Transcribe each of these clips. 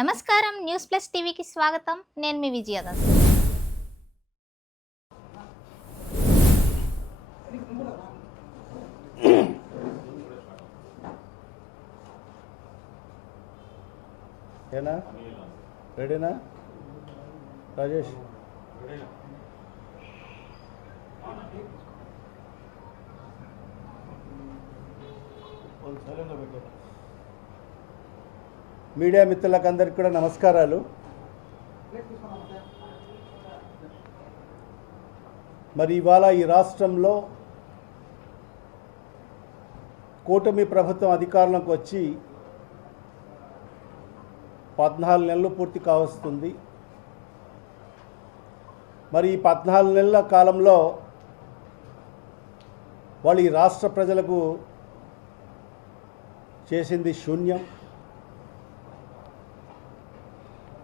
నమస్కారం news plus టీవీకి స్వాగతం. నేను మీ విజయదాస్. ఏనా రెడీనా రాజేష్? మీడియా మిత్రులకు అందరికీ కూడా నమస్కారాలు. మరి ఇవాళ ఈ రాష్ట్రంలో కూటమి ప్రభుత్వం అధికారంలోకి వచ్చి 14 నెలలు పూర్తి కావస్తుంది. మరి ఈ 14 నెలల కాలంలో వాళ్ళు ఈ రాష్ట్ర ప్రజలకు చేసింది శూన్యం.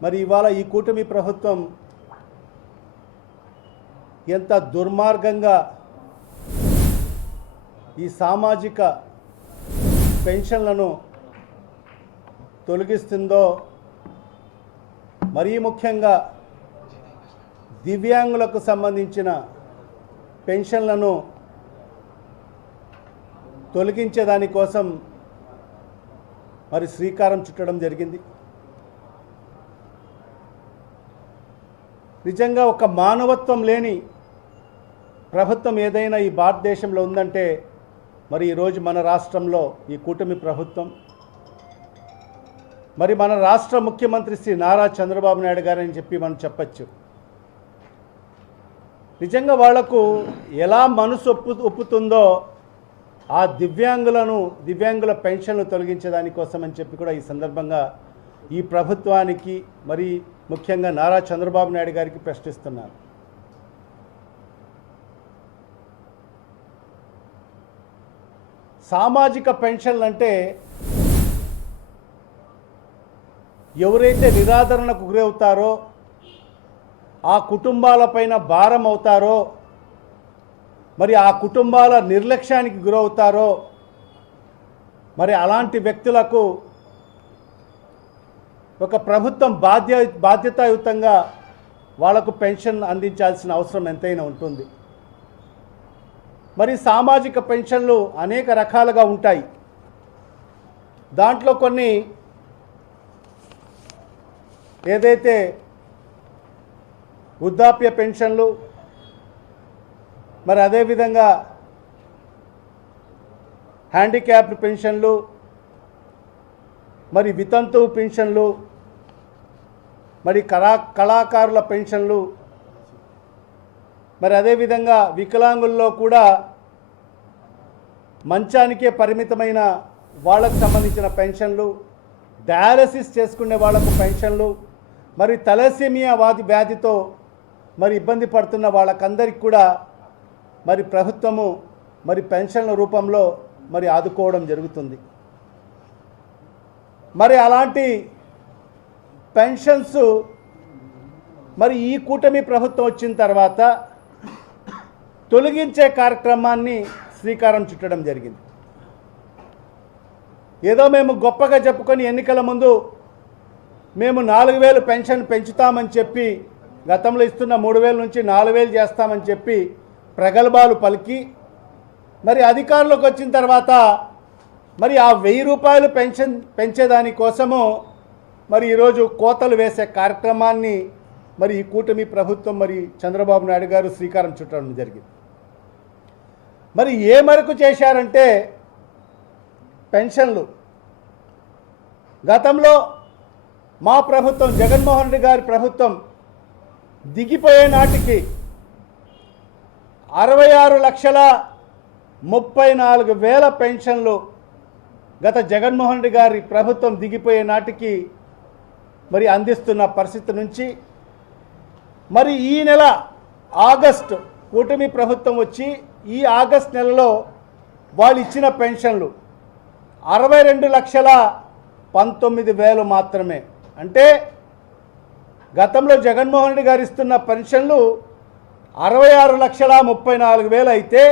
మరి ఇవాళ ఈ కూటమి ప్రభుత్వం ఎంత దుర్మార్గంగా ఈ సామాజిక పెన్షన్లను తొలగిస్తుందో, మరీ ముఖ్యంగా దివ్యాంగులకు సంబంధించిన పెన్షన్లను తొలగించేదానికోసం మరి శ్రీకారం చుట్టడం జరిగింది. నిజంగా ఒక మానవత్వం లేని ప్రభుత్వం ఏదైనా ఈ భారతదేశంలో ఉందంటే మరి ఈరోజు మన రాష్ట్రంలో ఈ కూటమి ప్రభుత్వం, మరి మన రాష్ట్ర ముఖ్యమంత్రి శ్రీ నారా చంద్రబాబు నాయుడు గారని చెప్పి మనం చెప్పచ్చు. నిజంగా వాళ్లకు ఎలా మనసు ఒప్పుతుందో ఆ దివ్యాంగుల పెన్షన్లు తొలగించేదానికోసం అని చెప్పి కూడా ఈ సందర్భంగా ఈ ప్రభుత్వానికి మరి ముఖ్యంగా నారా చంద్రబాబు నాయుడు గారికి ప్రశ్నిస్తున్నారు. సామాజిక పెన్షన్లు అంటే ఎవరైతే నిరాదరణకు గురవుతారో, ఆ కుటుంబాలపైన భారం అవుతారో, మరి ఆ కుటుంబాల నిర్లక్ష్యానికి గురవుతారో, మరి అలాంటి వ్యక్తులకు ఒక ప్రభుత్వం బాధ్యతాయుతంగా వాళ్లకు పెన్షన్ అందించాల్సిన అవసరం ఎంతైనా ఉంటుంది. మరి సామాజిక పెన్షన్లు అనేక రకాలుగా ఉంటాయి. దాంట్లో కొన్ని ఏదైతే వృద్ధాప్య పెన్షన్లు, మరి అదేవిధంగా హ్యాండిక్యాప్డ్ పెన్షన్లు, మరి వితంతు పెన్షన్లు, మరి కళాకారుల పెన్షన్లు, మరి అదేవిధంగా వికలాంగుల్లో కూడా మంచానికే పరిమితమైన వాళ్ళకు సంబంధించిన పెన్షన్లు, డయాలసిస్ చేసుకునే వాళ్లకు పెన్షన్లు, మరి తలసేమియా వ్యాధితో మరి ఇబ్బంది పడుతున్న వాళ్ళకందరికీ కూడా మరి ప్రభుత్వము మరి పెన్షన్ల రూపంలో మరి ఆదుకోవడం జరుగుతుంది. మరి అలాంటి పెన్షన్స్ మరి ఈ కూటమి ప్రభుత్వం వచ్చిన తర్వాత తొలగించే కార్యక్రమాన్ని శ్రీకారం చుట్టడం జరిగింది. ఏదో మేము గొప్పగా చెప్పుకొని ఎన్నికల ముందు మేము 4,000 పెన్షన్ పెంచుతామని చెప్పి, గతంలో ఇస్తున్న 3,000 నుంచి 4,000 చేస్తామని చెప్పి ప్రగల్భాలు పలికి మరి అధికారంలోకి వచ్చిన తర్వాత మరి ఆ 1,000 రూపాయలు పెన్షన్ పెంచేదానికోసము మరి ఈరోజు కోతలు వేసే కార్యక్రమాన్ని మరి ఈ కూటమి ప్రభుత్వం మరి చంద్రబాబు నాయుడు గారు శ్రీకారం చుట్టడం జరిగింది. మరి ఏ మేరకు చేశారంటే పెన్షన్లు గతంలో మా ప్రభుత్వం జగన్మోహన్ రెడ్డి గారి ప్రభుత్వం దిగిపోయే నాటికి 66,34,000 పెన్షన్లు గత జగన్మోహన్ రెడ్డి గారి ప్రభుత్వం దిగిపోయే నాటికి మరి అందిస్తున్న పరిస్థితి నుంచి మరి ఈ నెల ఆగస్టు కూటమి ప్రభుత్వం వచ్చి ఈ ఆగస్ట్ నెలలో వాళ్ళు ఇచ్చిన పెన్షన్లు 62,19,000 మాత్రమే. అంటే గతంలో జగన్మోహన్ రెడ్డి గారు ఇస్తున్న పెన్షన్లు 66,34,000 అయితే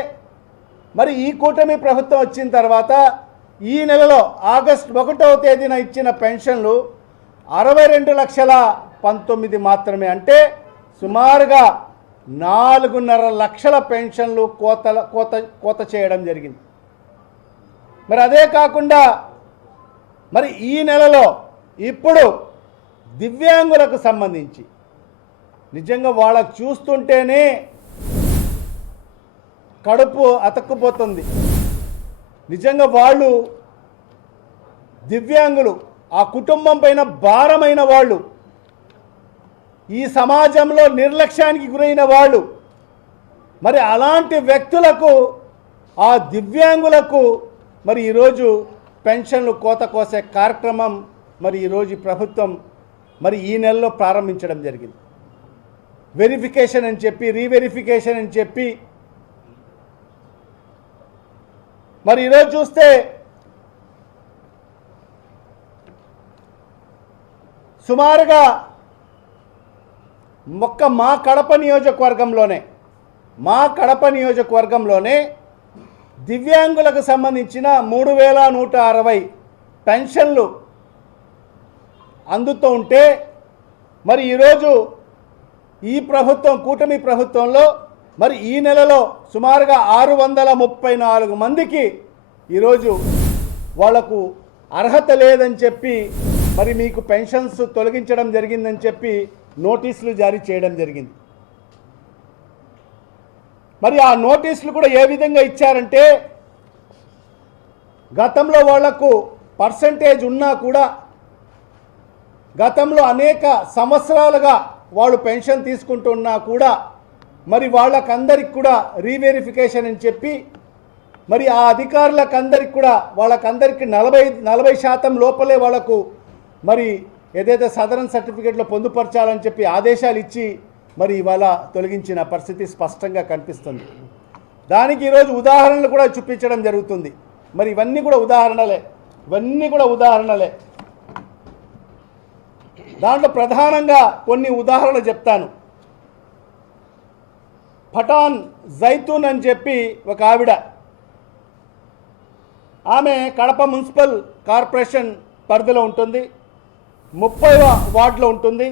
మరి ఈ కూటమి ప్రభుత్వం వచ్చిన తర్వాత ఈ నెలలో ఆగస్టు 1వ తేదీన ఇచ్చిన పెన్షన్లు 62,19,000 మాత్రమే. అంటే సుమారుగా 4.5 లక్షల పెన్షన్లు కోత చేయడం జరిగింది. మరి అదే కాకుండా మరి ఈ నెలలో ఇప్పుడు దివ్యాంగులకు సంబంధించి నిజంగా వాళ్ళకు చూస్తుంటేనే కడుపు అతక్కుపోతుంది. నిజంగా వాళ్ళు దివ్యాంగులు ఆ కుటుంబం పైన భారమైన వాళ్ళు, ఈ సమాజంలో నిర్లక్ష్యానికి గురైన వాళ్ళు. మరి అలాంటి వ్యక్తులకు, ఆ దివ్యాంగులకు మరి ఈరోజు పెన్షన్లు కోత కోసే కార్యక్రమం మరి ఈరోజు ప్రభుత్వం మరి ఈ నెలలో ప్రారంభించడం జరిగింది. వెరిఫికేషన్ అని చెప్పి, రీవెరిఫికేషన్ అని చెప్పి మరి ఈరోజు చూస్తే సుమారుగా మా కడప నియోజకవర్గంలోనే దివ్యాంగులకు సంబంధించిన 3,160 పెన్షన్లు అందుతూ ఉంటే మరి ఈరోజు ఈ ప్రభుత్వం, కూటమి ప్రభుత్వంలో మరి ఈ నెలలో సుమారుగా 634 మందికి ఈరోజు వాళ్లకు అర్హత లేదని చెప్పి మరి మీకు పెన్షన్స్ తొలగించడం జరిగిందని చెప్పి నోటీసులు జారీ చేయడం జరిగింది. మరి ఆ నోటీసులు కూడా ఏ విధంగా ఇచ్చారంటే, గతంలో వాళ్లకు పర్సంటేజ్ ఉన్నా కూడా గతంలో అనేక సంవత్సరాలుగా వాళ్ళు పెన్షన్ తీసుకుంటున్నా కూడా మరి వాళ్ళకందరికి కూడా రీవెరిఫికేషన్ అని చెప్పి మరి ఆ అధికారులకందరికి కూడా వాళ్ళకందరికి 40% లోపలే వాళ్ళకు మరి ఏదైతే సదరన్ సర్టిఫికేట్లో పొందుపరచాలని చెప్పి ఆదేశాలు ఇచ్చి మరి ఇవాళ తొలగించిన పరిస్థితి స్పష్టంగా కనిపిస్తుంది. దానికి ఈరోజు ఉదాహరణలు కూడా చూపించడం జరుగుతుంది. మరి ఇవన్నీ కూడా ఉదాహరణలే. దాంట్లో ప్రధానంగా కొన్ని ఉదాహరణలు చెప్తాను. పఠాన్ జైతూన్ అని చెప్పి ఒక ఆవిడ, ఆమె కడప మున్సిపల్ కార్పొరేషన్ పరిధిలో ఉంటుంది, 30వ వార్డులో ఉంటుంది.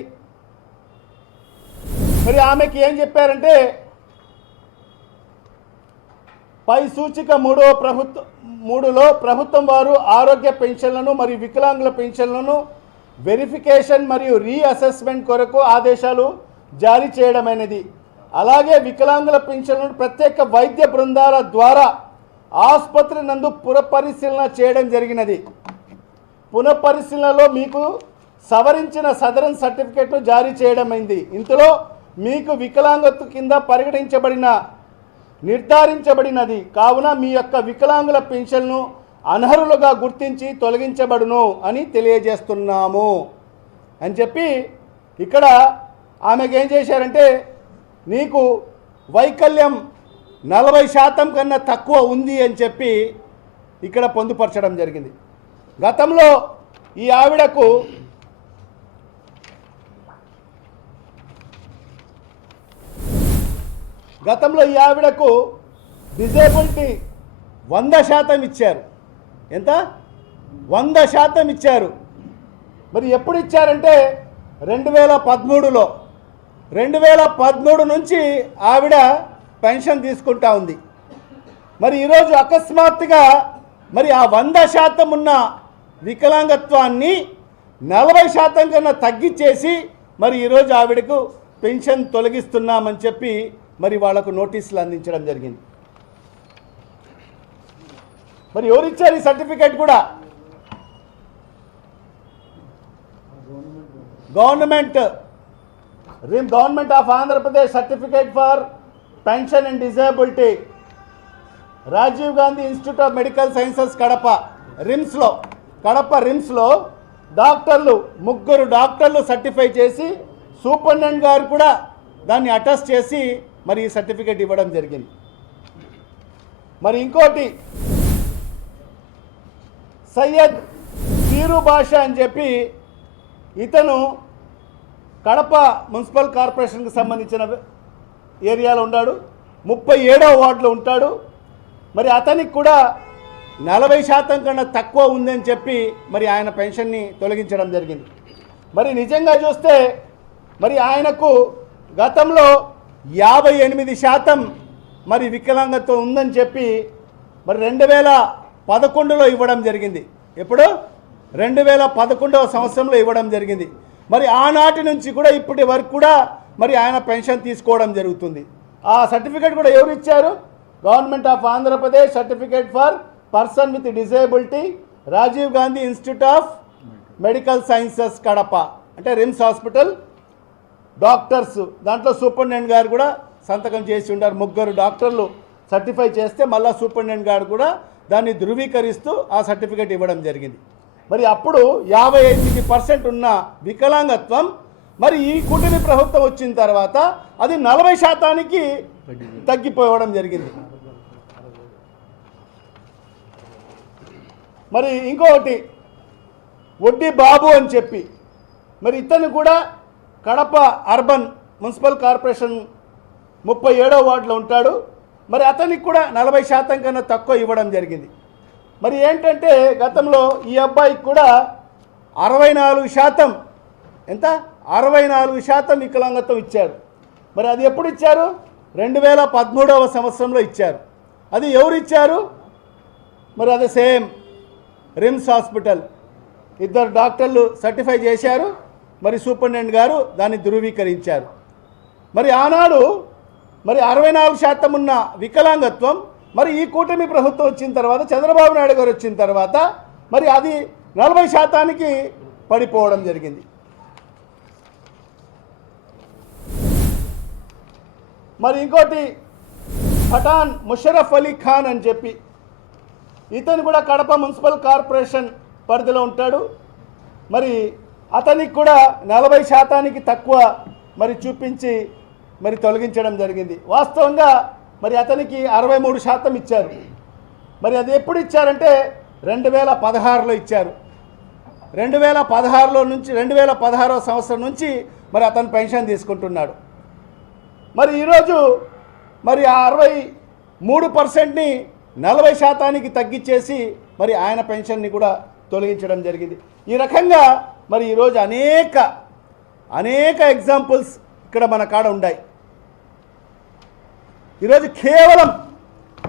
మరి ఆమెకి ఏం చెప్పారంటే, పై సూచిక 3లో ప్రభుత్వం వారు ఆరోగ్య పెన్షన్లను మరియు వికలాంగుల పెన్షన్లను వెరిఫికేషన్ మరియు రీఅసెస్మెంట్ కొరకు ఆదేశాలు జారీ చేయడమైనది. అలాగే వికలాంగుల పెన్షన్లను ప్రత్యేక వైద్య బృందాల ద్వారా ఆసుపత్రి నందు పునఃపరిశీలన చేయడం జరిగినది. పునఃపరిశీలనలో మీకు సవరించిన సదరన్ సర్టిఫికేట్ను జారీ చేయడమైంది. ఇందులో మీకు వికలాంగత్వ కింద నిర్ధారించబడినది కావున మీ యొక్క వికలాంగుల పెన్షన్ను అనర్హులుగా గుర్తించి తొలగించబడును అని తెలియజేస్తున్నాము అని చెప్పి ఇక్కడ ఆమెకు ఏం చేశారంటే, నీకు వైకల్యం 40% కన్నా తక్కువ ఉంది అని చెప్పి ఇక్కడ పొందుపరచడం జరిగింది. గతంలో ఈ ఆవిడకు డిజేబిలిటీ 100% ఇచ్చారు. ఎంత? 100% ఇచ్చారు. మరి ఎప్పుడు ఇచ్చారంటే 2013లో. 2013 నుంచి ఆవిడ పెన్షన్ తీసుకుంటా ఉంది. మరి ఈరోజు అకస్మాత్తుగా మరి ఆ 100% ఉన్న వికలాంగత్వాన్ని 40% కన్నా తగ్గించేసి మరి ఈరోజు ఆవిడకు పెన్షన్ తొలగిస్తున్నామని చెప్పి మరి వాళ్లకు నోటీసులు అందించడం జరిగింది. మరి ఎవరిచ్చారు ఈ సర్టిఫికేట్ కూడా? Government of Andhra Pradesh certificate for pension and disability, Rajiv Gandhi institute of medical sciences Kadapa రిమ్స్లో డాక్టర్లు 3 డాక్టర్లు సర్టిఫై చేసి సూపరింటెండెంట్ గారు కూడా దాన్ని అటెస్ట్ చేసి మరి ఈ సర్టిఫికేట్ ఇవ్వడం జరిగింది. మరి ఇంకోటి సయ్యద్ తీరు భాష అని చెప్పి ఇతను కడప మున్సిపల్ కార్పొరేషన్కి సంబంధించిన ఏరియాలో ఉన్నాడు, 37వ వార్డులో ఉంటాడు. మరి అతనికి కూడా 40% కన్నా తక్కువ ఉందని చెప్పి మరి ఆయన పెన్షన్ని తొలగించడం జరిగింది. మరి నిజంగా చూస్తే మరి ఆయనకు గతంలో 58% మరి వికలాంగత్వం ఉందని చెప్పి మరి 2011లో ఇవ్వడం జరిగింది. ఎప్పుడు 2011వ సంవత్సరంలో ఇవ్వడం జరిగింది. మరి ఆనాటి నుంచి కూడా ఇప్పటి వరకు కూడా మరి ఆయన పెన్షన్ తీసుకోవడం జరుగుతుంది. ఆ సర్టిఫికేట్ కూడా ఎవరు ఇచ్చారు? Government of Andhra Pradesh certificate for person with disability, Rajiv Gandhi institute of medical sciences Kadapa, అంటే రిమ్స్ హాస్పిటల్ డాక్టర్స్, దాంట్లో సూపరింటెండెంట్ గారు కూడా సంతకం చేసి ఉన్నారు. 3 డాక్టర్లు సర్టిఫై చేస్తే మళ్ళీ సూపరింటెండెంట్ గారు కూడా దాన్ని ధృవీకరిస్తూ ఆ సర్టిఫికేట్ ఇవ్వడం జరిగింది. మరి అప్పుడు 58% ఉన్న వికలాంగత్వం మరి ఈ కూటమి ప్రభుత్వం వచ్చిన తర్వాత అది 40%కి తగ్గిపోవడం జరిగింది. మరి ఇంకొకటి వడ్డీ బాబు అని చెప్పి మరి ఇతను కూడా కడప అర్బన్ మున్సిపల్ కార్పొరేషన్ 37వ వార్డులో ఉంటాడు. మరి అతనికి కూడా 40% కన్నా తక్కువ ఇవ్వడం జరిగింది. మరి ఏంటంటే గతంలో ఈ అబ్బాయికి కూడా 64%, ఎంత 64% వికలాంగత్వం ఇచ్చారు. మరి అది ఎప్పుడు ఇచ్చారు? 2013వ సంవత్సరంలో ఇచ్చారు. అది ఎవరు ఇచ్చారు? మరి అది సేమ్ రిమ్స్ హాస్పిటల్ 2 డాక్టర్లు సర్టిఫై చేశారు. మరి సూపరింటెండెంట్ గారు దాన్ని ధృవీకరించారు. మరి ఆనాడు మరి 64% ఉన్న వికలాంగత్వం మరి ఈ కూటమి ప్రభుత్వం వచ్చిన తర్వాత, చంద్రబాబు నాయుడు గారు వచ్చిన తర్వాత మరి అది 40%కి పడిపోవడం జరిగింది. మరి ఇంకోటి పఠాన్ ముషరఫ్ అలీ ఖాన్ అని చెప్పి ఇతను కూడా కడప మున్సిపల్ కార్పొరేషన్ పరిధిలో ఉంటాడు. మరి అతనికి కూడా 40%కి తక్కువ మరి చూపించి మరి తొలగించడం జరిగింది. వాస్తవంగా మరి అతనికి 63% ఇచ్చారు. మరి అది ఎప్పుడు ఇచ్చారంటే 2016లో ఇచ్చారు. 2016లో నుంచి 2016వ సంవత్సరం నుంచి మరి అతను పెన్షన్ తీసుకుంటున్నాడు. మరి ఈరోజు మరి ఆ 63%ని 40%కి తగ్గించేసి మరి ఆయన పెన్షన్ని కూడా తొలగించడం జరిగింది. ఈ రకంగా మరి ఈరోజు అనేక ఎగ్జాంపుల్స్ ఇక్కడ మన కాడ ఉన్నాయి. ఈరోజు కేవలం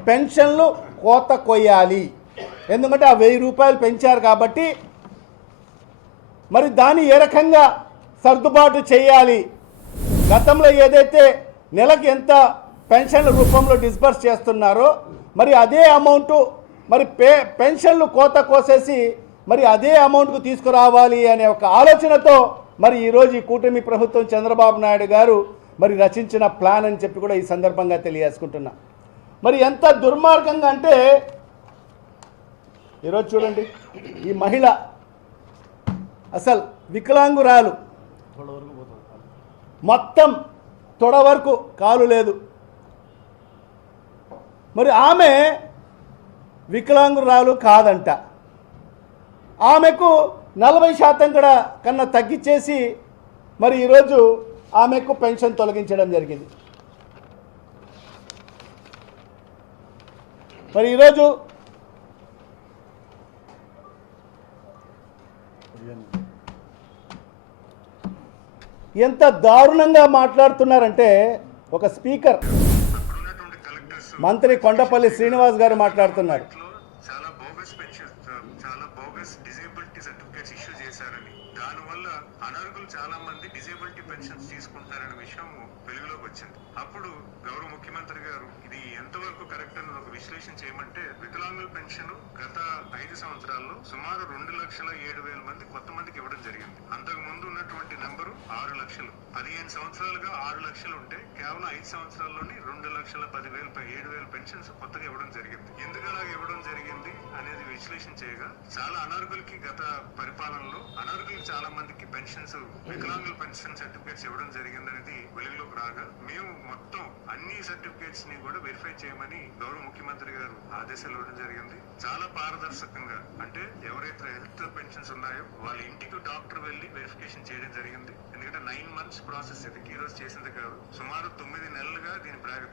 పెన్షన్లు కోత కొయ్యాలి, ఎందుకంటే ఆ 1000 రూపాయలు పెంచారు కాబట్టి మరి దాన్ని ఏ రకంగా సర్దుబాటు చేయాలి. గతంలో ఏదైతే నెలకు ఎంత పెన్షన్ల రూపంలో డిస్బర్స్ చేస్తున్నారో మరి అదే అమౌంట్ మరి పెన్షన్లు కోత కోసేసి మరి అదే అమౌంట్కు తీసుకురావాలి అనే ఒక ఆలోచనతో మరి ఈరోజు ఈ కూటమి ప్రభుత్వం చంద్రబాబు నాయుడు గారు మరి రచించిన ప్లాన్ అని చెప్పి కూడా ఈ సందర్భంగా తెలియజేసుకుంటున్నా. మరి ఎంత దుర్మార్గంగా అంటే ఈరోజు చూడండి, ఈ మహిళ అసలు వికలాంగురాలు, మొత్తం తొడ వరకు కాలు లేదు. మరి ఆమె వికలాంగురాలు కాదంట. ఆమెకు 40% కన్నా తగ్గించేసి మరి ఈరోజు ఆమెకు పెన్షన్ తొలగించడం జరిగింది. మరి ఈరోజు ఎంత దారుణంగా మాట్లాడుతున్నారంటే ఒక స్పీకర్ మంత్రి కొండపల్లి శ్రీనివాస్ గారు మాట్లాడుతున్నారు. చాలా మంది డిజేబిలిటీ పెన్షన్స్ తీసుకుంటారనే విషయం వెలుగులోకి వచ్చింది. అప్పుడు గౌరవ ముఖ్యమంత్రి గారు ఇది ఎంతవరకు కరెక్ట్ అని ఒక విశ్లేషణ చేయమంటే వికలాంగుల పెన్షన్ గత 5 సంవత్సరాల్లో సుమారు 2,07,000 మంది కొత్త మందికి ఇవ్వడం జరిగింది. అంతకు ముందు ఉన్నటువంటి నెంబరు 6 లక్షలు. 15 సంవత్సరాలుగా 6 లక్షలు ఉంటే కేవలం 5 సంవత్సరాల్లోనే 2,10,7,000 పెన్షన్స్ కొత్తగా ఇవ్వడం జరిగింది. ఎందుకు అలాగ ఇవ్వడం జరిగింది అనేది విశ్లేషణ చేయగా చాలా అనర్హులకి గత పరిపాలనలో అనర్హులకి చాలా మందికి పెన్షన్స్ వికలాంగుల పెన్షన్ సర్టిఫికేట్స్ ఇవ్వడం జరిగింది అనేది వెలుగులోకి రాగా మేము మొత్తం అన్ని సర్టిఫికేట్స్ ని కూడా వెరిఫై చేయమని గౌరవ ముఖ్యమంత్రి గారు ఆదేశాలు ఇవ్వడం జరిగింది. చాలా పారదర్శకంగా అంటే ఎవరైతే హెల్త్ పెన్షన్స్ ఉన్నాయో వాళ్ళ ఇంటికి డాక్టర్ వెళ్లి వెరిఫికేషన్ చేయడం జరిగింది. ఎందుకంటే 9 months ప్రాసెస్ ఇది ఈ రోజు చేసింది కాదు. సుమారు 9 నెలలుగా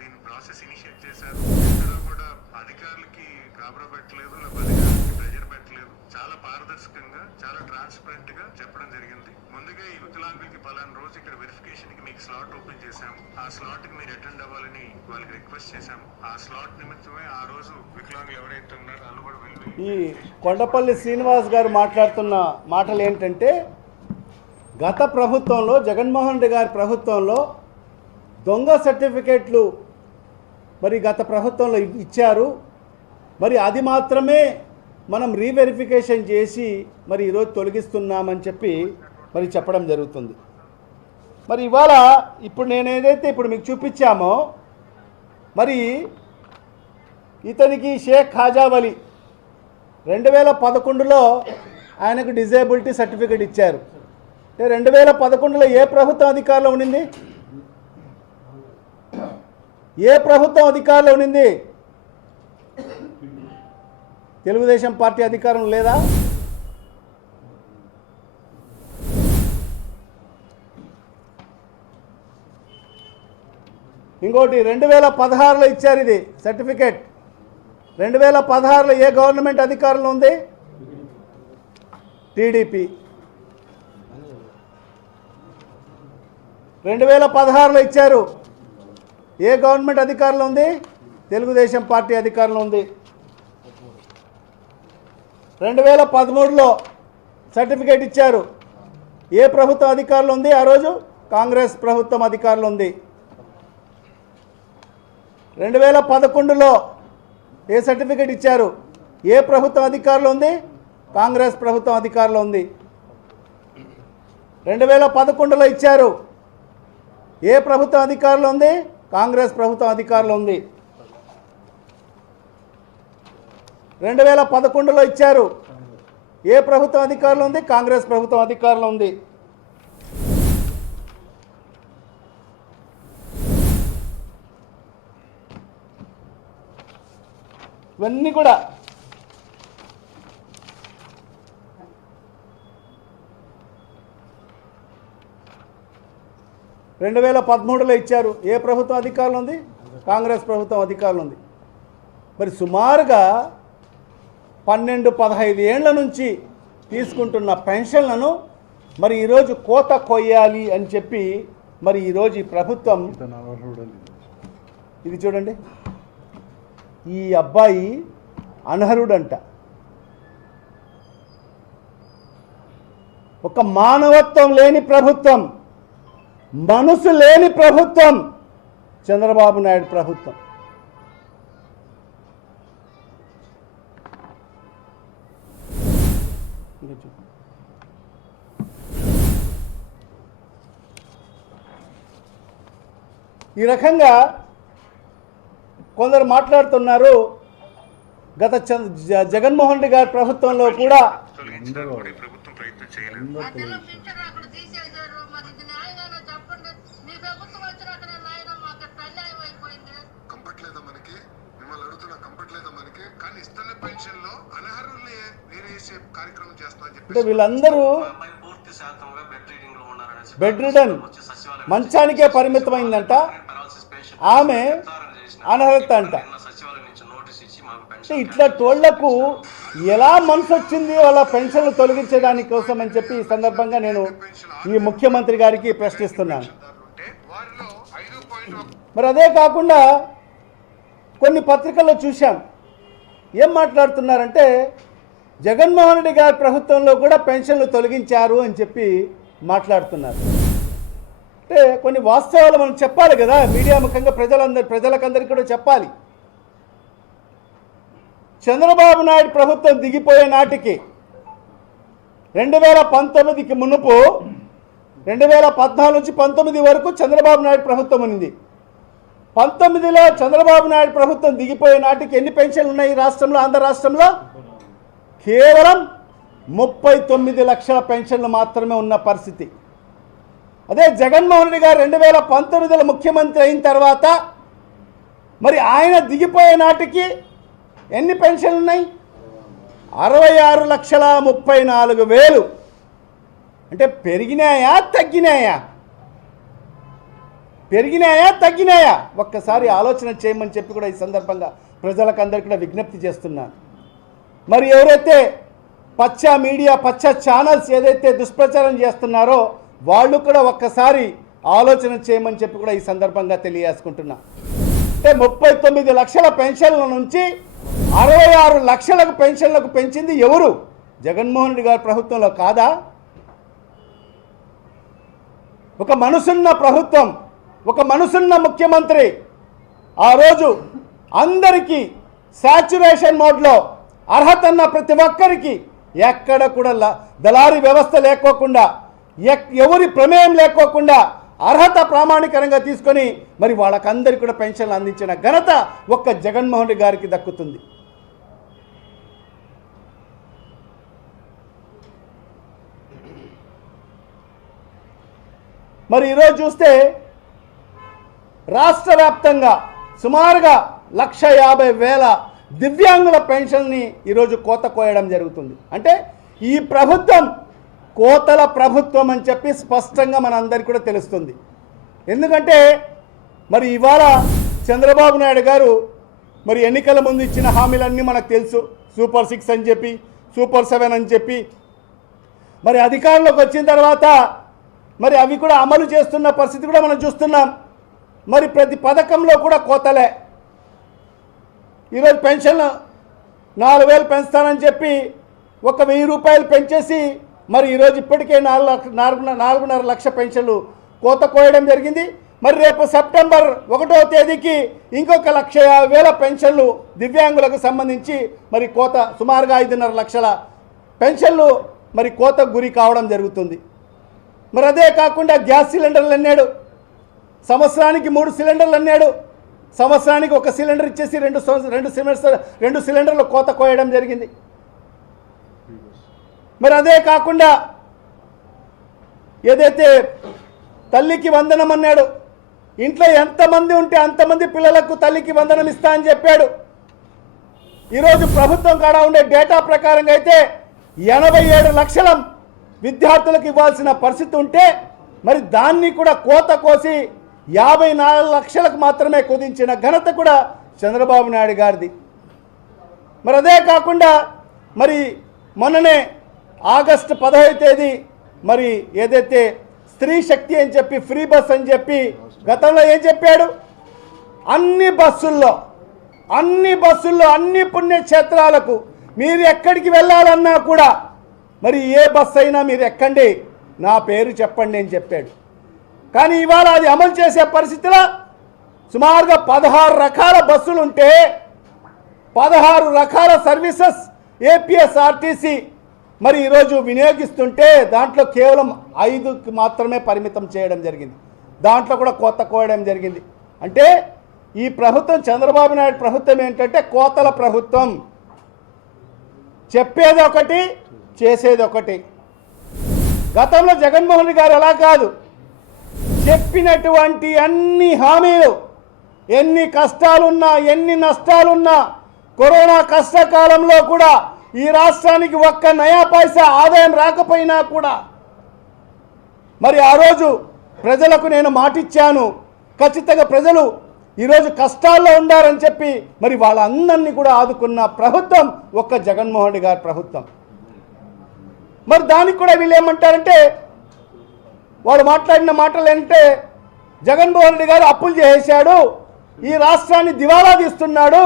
దీని ప్రాసెస్ ఇనిషియేట్ చేశారు. ఎక్కడా కూడా అధిక అధికారులకి గాబరా పెట్టలేదు, లేకపోతే అధికారులకి ప్రెజర్ పెట్టలేదు. చాలా పారదర్శకంగా, చాలా ట్రాన్స్పరెంట్ గా చెప్పడం జరిగింది. ముందుగా ఈ వికలాంగులకి పలానా రోజు ఇక్కడ వెరిఫికేషన్ కి మీకు స్లాట్ ఓపెన్ చేశాము, ఆ స్లాట్ కి మీరు అటెండ్ అవ్వాలని వాళ్ళకి రిక్వెస్ట్ చేశాము. ఆ స్లాట్ నిమిత్తమే ఆ రోజు వికలాంగులు ఎవరైతే ఉన్నారో వాళ్ళు కూడా ఈ కొండపల్లి శ్రీనివాస్ గారు మాట్లాడుతున్న మాటలు ఏంటంటే, గత ప్రభుత్వంలో జగన్మోహన్ రెడ్డి గారి ప్రభుత్వంలో దొంగ సర్టిఫికేట్లు మరి గత ప్రభుత్వంలో ఇచ్చారు, మరి అది మాత్రమే మనం రీవెరిఫికేషన్ చేసి మరి ఈరోజు తొలగిస్తున్నామని చెప్పి మరి చెప్పడం జరుగుతుంది. మరి ఇవాళ ఇప్పుడు నేను ఏదైతే ఇప్పుడు మీకు చూపించామో, మరి ఇతనికి షేక్ ఖాజావలి 2011లో ఆయనకు డిజేబిలిటీ సర్టిఫికేట్ ఇచ్చారు. అంటే 2011లో ఏ ప్రభుత్వం అధికారంలో ఉండింది? ఏ ప్రభుత్వం అధికారంలో ఉండింది? తెలుగుదేశం పార్టీ అధికారం లేదా? ఇంకోటి 2016లో ఇచ్చారు ఇది సర్టిఫికేట్. 2016లో ఏ గవర్నమెంట్ అధికారంలో ఉంది? టీడీపీ. 2016లో ఇచ్చారు. ఏ గవర్నమెంట్ అధికారంలో ఉంది? తెలుగుదేశం పార్టీ అధికారంలో ఉంది. 2013లో సర్టిఫికేట్ ఇచ్చారు. ఏ ప్రభుత్వం అధికారంలో ఉంది? ఆ రోజు కాంగ్రెస్ ప్రభుత్వం అధికారంలో ఉంది. 2011లో ఏ సర్టిఫికేట్ ఇచ్చారు? ఏ ప్రభుత్వం అధికారంలో ఉంది? కాంగ్రెస్ ప్రభుత్వం అధికారంలో ఉంది. 2011లో ఇచ్చారు. ఏ ప్రభుత్వం అధికారంలో ఉంది? కాంగ్రెస్ ప్రభుత్వం అధికారంలో ఉంది. 2011లో ఇచ్చారు. ఏ ప్రభుత్వం అధికారంలో ఉంది? కాంగ్రెస్ ప్రభుత్వం అధికారంలో ఉంది. ఇవన్నీ కూడా రెండు 2013లో ఇచ్చారు. ఏ ప్రభుత్వం అధికారంలో ఉంది? కాంగ్రెస్ ప్రభుత్వం అధికారంలో ఉంది. మరి సుమారుగా 12-15 ఏళ్ల నుంచి తీసుకుంటున్న పెన్షన్లను మరి ఈరోజు కోత కొయ్యాలి అని చెప్పి మరి ఈరోజు ఈ ప్రభుత్వం, ఇది చూడండి, ఈ అబ్బాయి అనర్హుడంట. ఒక మానవత్వం లేని ప్రభుత్వం, మనసు లేని ప్రభుత్వం చంద్రబాబు నాయుడు ప్రభుత్వం. ఈ రకంగా కొందరు మాట్లాడుతున్నారు. గత జగన్మోహన్ రెడ్డి గారి ప్రభుత్వంలో కూడా ప్రభుత్వం ప్రయత్నం చేయలేదు. కంపట్లేదా మనకి? మిమ్మల్ని అడుగుతున్నా, కంపట్లేదా మనకి? కానీ ఇస్తున్న పెన్షన్ లో అనర్హుల్ని వేరేసే కార్యక్రమం చేస్తామని చెప్పి అంటే వీళ్ళందరూ బెడ్ రిడన్, మంచానికే పరిమితమైందంట. ఆమె అనర్హత అంట. ఇట్లా తోళ్లకు ఎలా మనసు వచ్చింది వాళ్ళ పెన్షన్లు తొలగించడానికి కోసం అని చెప్పి ఈ సందర్భంగా నేను ఈ ముఖ్యమంత్రి గారికి ప్రశ్నిస్తున్నాను. మరి అదే కాకుండా కొన్ని పత్రికల్లో చూశాం, ఏం మాట్లాడుతున్నారంటే జగన్మోహన్ రెడ్డి గారి ప్రభుత్వంలో కూడా పెన్షన్లు తొలగించారు అని చెప్పి మాట్లాడుతున్నారు. అంటే కొన్ని వాస్తవాలు మనం చెప్పాలి కదా, మీడియా ముఖంగా ప్రజలకందరికీ కూడా చెప్పాలి. చంద్రబాబు నాయుడు ప్రభుత్వం దిగిపోయే నాటికి 2019కి మునుపు 2014 నుంచి 19 వరకు చంద్రబాబు నాయుడు ప్రభుత్వం ఉంది. 19లో చంద్రబాబు నాయుడు ప్రభుత్వం దిగిపోయే నాటికి ఎన్ని పెన్షన్లు ఉన్నాయి రాష్ట్రంలో? ఆంధ్ర రాష్ట్రంలో కేవలం 39 లక్షల పెన్షన్లు మాత్రమే ఉన్న పరిస్థితి. అదే జగన్మోహన్ రెడ్డి గారు 2019లో ముఖ్యమంత్రి అయిన తర్వాత మరి ఆయన దిగిపోయే నాటికి ఎన్ని పెన్షన్లు ఉన్నాయి? 66,34,000. అంటే పెరిగినాయా తగ్గినాయా? పెరిగినాయా తగ్గినాయా? ఒక్కసారి ఆలోచన చేయమని చెప్పి కూడా ఈ సందర్భంగా ప్రజలకందరికీ కూడా విజ్ఞప్తి చేస్తున్నాను. మరి ఎవరైతే పచ్చ మీడియా పచ్చ ఛానల్స్ ఏదైతే దుష్ప్రచారం చేస్తున్నారో వాళ్ళు కూడా ఒక్కసారి ఆలోచన చేయమని చెప్పి కూడా ఈ సందర్భంగా తెలియజేసుకుంటున్నా. అంటే 39 లక్షల పెన్షన్ల నుంచి 66 లక్షలకు పెన్షన్లకు పెంచింది ఎవరు? జగన్మోహన్ రెడ్డి గారి ప్రభుత్వంలో కాదా? ఒక మనసున్న ప్రభుత్వం, ఒక మనసున్న ముఖ్యమంత్రి ఆ రోజు అందరికీ శాచ్యురేషన్ మోడ్లో అర్హత ఉన్న ప్రతి ఒక్కరికి ఎక్కడ కూడా దళారీ వ్యవస్థ లేకోకుండా ఎవరి ప్రమేయం లేకోకుండా అర్హత ప్రామాణికంగా తీసుకొని మరి వాళ్ళకందరికీ కూడా పెన్షన్లు అందించిన ఘనత ఒక్క జగన్మోహన్ రెడ్డి గారికి దక్కుతుంది. మరి ఈరోజు చూస్తే రాష్ట్ర వ్యాప్తంగా సుమారుగా 150,000 దివ్యాంగుల పెన్షన్ని ఈరోజు కోత కోయడం జరుగుతుంది. అంటే ఈ ప్రభుత్వం కోతల ప్రభుత్వం అని చెప్పి స్పష్టంగా మనందరికీ కూడా తెలుస్తుంది. ఎందుకంటే మరి ఇవాళ చంద్రబాబు నాయుడు గారు మరి ఎన్నికల ముందు ఇచ్చిన హామీలన్నీ మనకు తెలుసు. సూపర్ 6 అని చెప్పి, సూపర్ 7 అని చెప్పి మరి అధికారంలోకి వచ్చిన తర్వాత మరి అవి కూడా అమలు చేస్తున్న పరిస్థితి కూడా మనం చూస్తున్నాం. మరి ప్రతి పథకంలో కూడా కోతలే. ఈరోజు పెన్షన్ 4,000 పెంచుతానని చెప్పి 1,000 రూపాయలు పెంచేసి మరి ఈరోజు ఇప్పటికే 4.5 లక్ష పెన్షన్లు కోత కోయడం జరిగింది. మరి రేపు సెప్టెంబర్ 1వ తేదీకి ఇంకొక 1,50,000 పెన్షన్లు దివ్యాంగులకు సంబంధించి మరి కోత సుమారుగా 5.5 లక్షల పెన్షన్లు మరి కోతకు గురి కావడం జరుగుతుంది. మరి అదే కాకుండా గ్యాస్ సిలిండర్లు అన్నాడు, సంవత్సరానికి 3 సిలిండర్లు అన్నాడు, సంవత్సరానికి 1 సిలిండర్ ఇచ్చేసి 2 సిలిండర్లు కోత కోయడం జరిగింది. మరి అదే కాకుండా ఏదైతే తల్లికి వందనం అన్నాడు, ఇంట్లో ఎంతమంది ఉంటే అంతమంది పిల్లలకు తల్లికి వందనం ఇస్తా అని చెప్పాడు. ఈరోజు ప్రభుత్వం కాడ ఉండే డేటా ప్రకారంగా అయితే 87 లక్షల విద్యార్థులకు ఇవ్వాల్సిన పరిస్థితి ఉంటే మరి దాన్ని కూడా కోత కోసి 54 లక్షలకు మాత్రమే కుదించిన ఘనత కూడా చంద్రబాబు నాయుడు గారిది. మరి అదే కాకుండా మరి మొన్ననే ఆగస్టు 15వ తేదీ మరి ఏదైతే స్త్రీ శక్తి అని చెప్పి ఫ్రీ బస్ అని చెప్పి గతంలో ఏం చెప్పాడు? అన్ని బస్సుల్లో అన్ని పుణ్యక్షేత్రాలకు మీరు ఎక్కడికి వెళ్ళాలన్నా కూడా మరి ఏ బస్సు అయినా మీరు ఎక్కండి, నా పేరు చెప్పండి అని చెప్పాడు. కానీ ఇవాళ అది అమలు చేసే పరిస్థితిలో సుమారుగా 16 రకాల బస్సులు ఉంటే 16 రకాల సర్వీసెస్ ఏపీఎస్ఆర్టీసీ మరి ఈరోజు వినియోగిస్తుంటే దాంట్లో కేవలం 5కి మాత్రమే పరిమితం చేయడం జరిగింది. దాంట్లో కూడా కోత కోయడం జరిగింది. అంటే ఈ ప్రభుత్వం చంద్రబాబు నాయుడు ప్రభుత్వం ఏంటంటే కోతల ప్రభుత్వం. చెప్పేది ఒకటి, చేసేది ఒకటి. గతంలో జగన్మోహన్ రెడ్డి గారు అలా కాదు, చెప్పినటువంటి అన్ని హామీలు ఎన్ని కష్టాలున్నా ఎన్ని నష్టాలున్నా కరోనా కష్టకాలంలో కూడా ఈ రాష్ట్రానికి 1 నయా పైసా ఆదాయం రాకపోయినా కూడా మరి ఆ రోజు ప్రజలకు నేను మాటిచ్చాను, ఖచ్చితంగా ప్రజలు ఈరోజు కష్టాల్లో ఉండారని చెప్పి మరి వాళ్ళందరినీ కూడా ఆదుకున్న ప్రభుత్వం ఒక్క జగన్మోహన్ రెడ్డి గారి ప్రభుత్వం. మరి దానికి కూడా వీళ్ళు ఏమంటారంటే వాళ్ళు మాట్లాడిన మాటలు ఏంటంటే జగన్మోహన్ రెడ్డి గారు అప్పులు చేసేశాడు, ఈ రాష్ట్రాన్ని దివాలా తీస్తున్నాడు,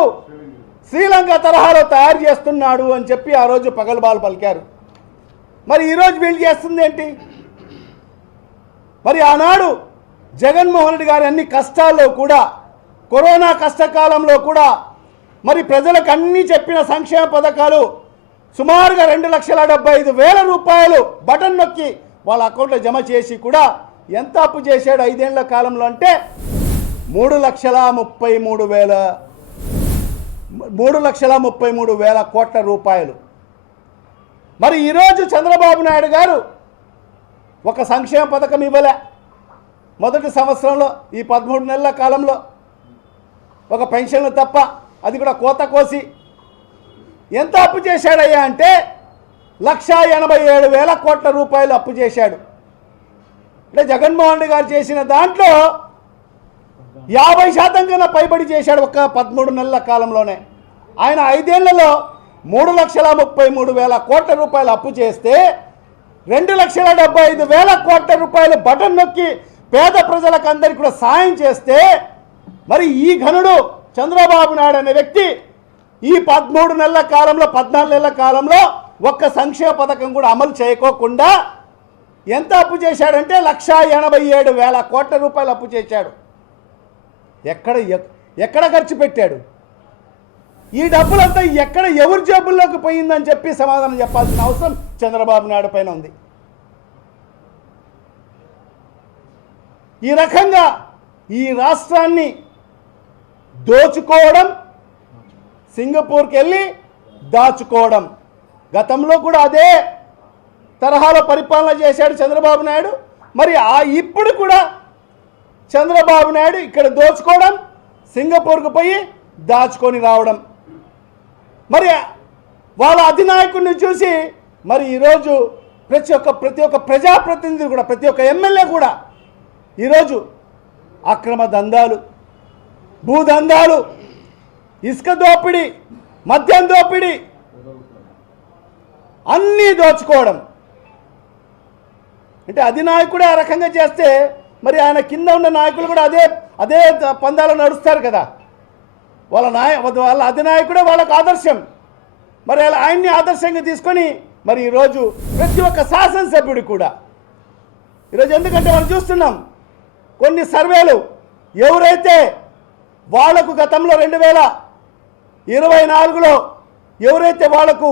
శ్రీలంక తరహాలో తయారు చేస్తున్నాడు అని చెప్పి ఆ రోజు పగలబాలు పలికారు. మరి ఈరోజు వీళ్ళు చేస్తుంది ఏంటి? మరి ఆనాడు జగన్మోహన్ రెడ్డి గారి అన్ని కష్టాల్లో కూడా కరోనా కష్టకాలంలో కూడా మరి ప్రజలకు అన్నీ చెప్పిన సంక్షేమ పథకాలు సుమారుగా 2,75,000 రూపాయలు బటన్ నొక్కి వాళ్ళ అకౌంట్లో జమ చేసి కూడా ఎంత అప్పు చేశాడు 5 ఏళ్ల కాలంలో అంటే 3,33,000 కోట్ల రూపాయలు. మరి ఈరోజు చంద్రబాబు నాయుడు గారు ఒక సంక్షేమ పథకం ఇవ్వలే. మొదటి సంవత్సరంలో ఈ 13 నెలల కాలంలో ఒక పెన్షన్లు తప్ప, అది కూడా కోత కోసి ఎంత అప్పు చేశాడయ్యా అంటే 1,87,000 కోట్ల రూపాయలు అప్పు చేశాడు. అంటే జగన్మోహన్ రెడ్డి గారు చేసిన దాంట్లో 50% కన్నా పైబడి చేశాడు ఒక్క 13 నెలల కాలంలోనే. ఆయన 5 ఏళ్లలో 3,33,000 కోట్ల రూపాయలు అప్పు చేస్తే 2,75,000 కోట్ల రూపాయలు బటన్ నొక్కి పేద ప్రజలకు అందరికీ కూడా సాయం చేస్తే, మరి ఈ ఘనుడు చంద్రబాబు నాయుడు అనే వ్యక్తి ఈ 13 నెలల కాలంలో 14 నెలల కాలంలో ఒక్క సంక్షేమ పథకం కూడా అమలు చేయకోకుండా ఎంత అప్పు చేశాడంటే 1,87,000 కోట్ల రూపాయలు అప్పు చేశాడు. ఎక్కడ ఖర్చు పెట్టాడు? ఈ డబ్బులంతా ఎక్కడ ఎవరి జేబుల్లోకి పోయిందని చెప్పి సమాధానం చెప్పాల్సిన అవసరం చంద్రబాబు నాయుడు పైన ఉంది. ఈ రకంగా ఈ రాష్ట్రాన్ని దోచుకోవడం, సింగపూర్కి వెళ్ళి దాచుకోవడం, గతంలో కూడా అదే తరహాలో పరిపాలన చేశాడు చంద్రబాబు నాయుడు. మరి ఇప్పుడు కూడా చంద్రబాబు నాయుడు ఇక్కడ దోచుకోవడం, సింగపూర్కు పోయి దాచుకొని రావడం. మరి వాళ్ళ అధినాయకుడిని చూసి మరి ఈరోజు ప్రతి ఒక్క ప్రజాప్రతినిధి కూడా, ప్రతి ఒక్క ఎమ్మెల్యే కూడా ఈరోజు అక్రమ దందాలు, భూదందాలు, ఇసుక దోపిడీ, మద్యం దోపిడీ, అన్నీ దోచుకోవడం. అంటే అధినాయకుడే ఆ రకంగా చేస్తే మరి ఆయన కింద ఉన్న నాయకులు కూడా అదే పందాలు నడుస్తారు కదా. వాళ్ళ అధినాయకుడే వాళ్ళకు ఆదర్శం. మరి ఆయన్ని ఆదర్శంగా తీసుకొని మరి ఈరోజు ప్రతి ఒక్క శాసనసభ్యుడు కూడా ఈరోజు, ఎందుకంటే మనం చూస్తున్నాం కొన్ని సర్వేలు, ఎవరైతే వాళ్లకు గతంలో 2024లో ఎవరైతే వాళ్లకు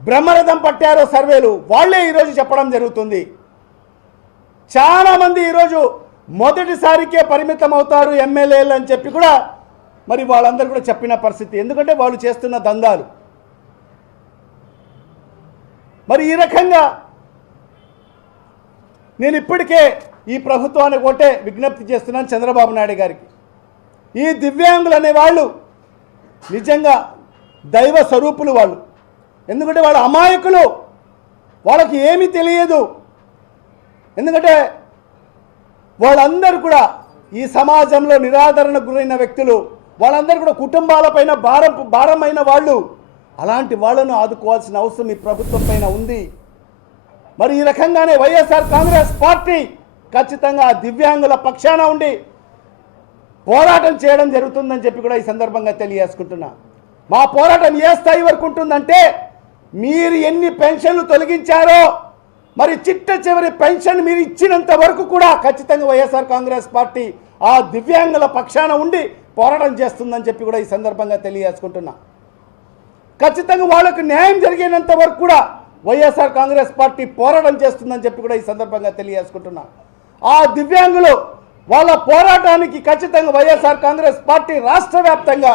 బ్రహ్మరథం పట్టారో సర్వేలు, వాళ్ళే ఈరోజు చెప్పడం జరుగుతుంది. చాలామంది ఈరోజు మొదటిసారికే పరిమితం అవుతారు ఎమ్మెల్యేలు అని చెప్పి కూడా మరి వాళ్ళందరూ కూడా చెప్పిన పరిస్థితి. ఎందుకంటే వాళ్ళు చేస్తున్న దందాలు. మరి ఈ రకంగా నేను ఇప్పటికే ఈ ప్రభుత్వానికి ఒకటే విజ్ఞప్తి చేస్తున్నాను చంద్రబాబు నాయుడు గారికి. ఈ దివ్యాంగులు అనే వాళ్ళు నిజంగా దైవ స్వరూపులు వాళ్ళు. ఎందుకంటే వాళ్ళ అమాయకులు, వాళ్ళకి ఏమీ తెలియదు. ఎందుకంటే వాళ్ళందరూ కూడా ఈ సమాజంలో నిరాదరణకు గురైన వ్యక్తులు, వాళ్ళందరూ కూడా కుటుంబాలపైన భారమైన వాళ్ళు. అలాంటి వాళ్ళను ఆదుకోవాల్సిన అవసరం ఈ ప్రభుత్వం పైన ఉంది. మరి ఈ రకంగానే వైఎస్ఆర్ కాంగ్రెస్ పార్టీ ఖచ్చితంగా దివ్యాంగుల పక్షాన ఉండి పోరాటం చేయడం జరుగుతుందని చెప్పి కూడా ఈ సందర్భంగా తెలియజేసుకుంటున్నా. మా పోరాటం ఏ స్థాయి వరకు ఉంటుందంటే, మీరు ఎన్ని పెన్షన్లు తొలగించారో మరి చిట్ట చివరి పెన్షన్ మీరు ఇచ్చినంత వరకు కూడా ఖచ్చితంగా వైఎస్ఆర్ కాంగ్రెస్ పార్టీ ఆ దివ్యాంగుల పక్షాన ఉండి పోరాటం చేస్తుందని చెప్పి కూడా ఈ సందర్భంగా తెలియజేసుకుంటున్నా. ఖచ్చితంగా వాళ్ళకు న్యాయం జరిగినంత వరకు కూడా వైఎస్ఆర్ కాంగ్రెస్ పార్టీ పోరాటం చేస్తుందని చెప్పి కూడా ఈ సందర్భంగా తెలియజేసుకుంటున్నా. ఆ దివ్యాంగులు వాళ్ళ పోరాటానికి ఖచ్చితంగా వైఎస్ఆర్ కాంగ్రెస్ పార్టీ రాష్ట్ర వ్యాప్తంగా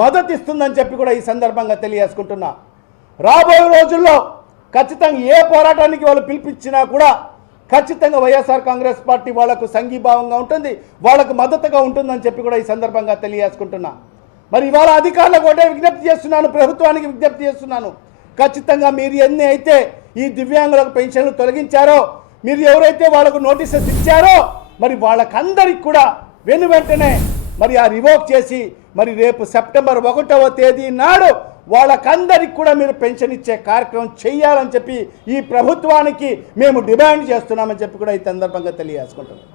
మద్దతు ఇస్తుందని చెప్పి కూడా ఈ సందర్భంగా తెలియజేసుకుంటున్నా. రాబోయే రోజుల్లో ఖచ్చితంగా ఏ పోరాటానికి వాళ్ళు పిలిపించినా కూడా ఖచ్చితంగా వైఎస్ఆర్ కాంగ్రెస్ పార్టీ వాళ్లకు సంఘీభావంగా ఉంటుంది, వాళ్ళకు మద్దతుగా ఉంటుందని చెప్పి కూడా ఈ సందర్భంగా తెలియజేసుకుంటున్నా. మరి ఇవాళ అధికారులకు ఒకటే విజ్ఞప్తి చేస్తున్నాను, ప్రభుత్వానికి విజ్ఞప్తి చేస్తున్నాను. ఖచ్చితంగా మీరు ఎన్ని అయితే ఈ దివ్యాంగులకు పెన్షన్లు తొలగించారో, మీరు ఎవరైతే వాళ్ళకు నోటీసెస్ ఇచ్చారో మరి వాళ్ళకందరికి కూడా వెంటనే మరి ఆ రివోక్ చేసి మరి రేపు సెప్టెంబర్ 1వ తేదీ నాడు వాళ్ళకందరికి కూడా మీరు పెన్షన్ ఇచ్చే కార్యక్రమం చేయాలని చెప్పి ఈ ప్రభుత్వానికి మేము డిమాండ్ చేస్తున్నామని చెప్పి కూడా ఈ సందర్భంగా తెలియజేసుకుంటున్నాం.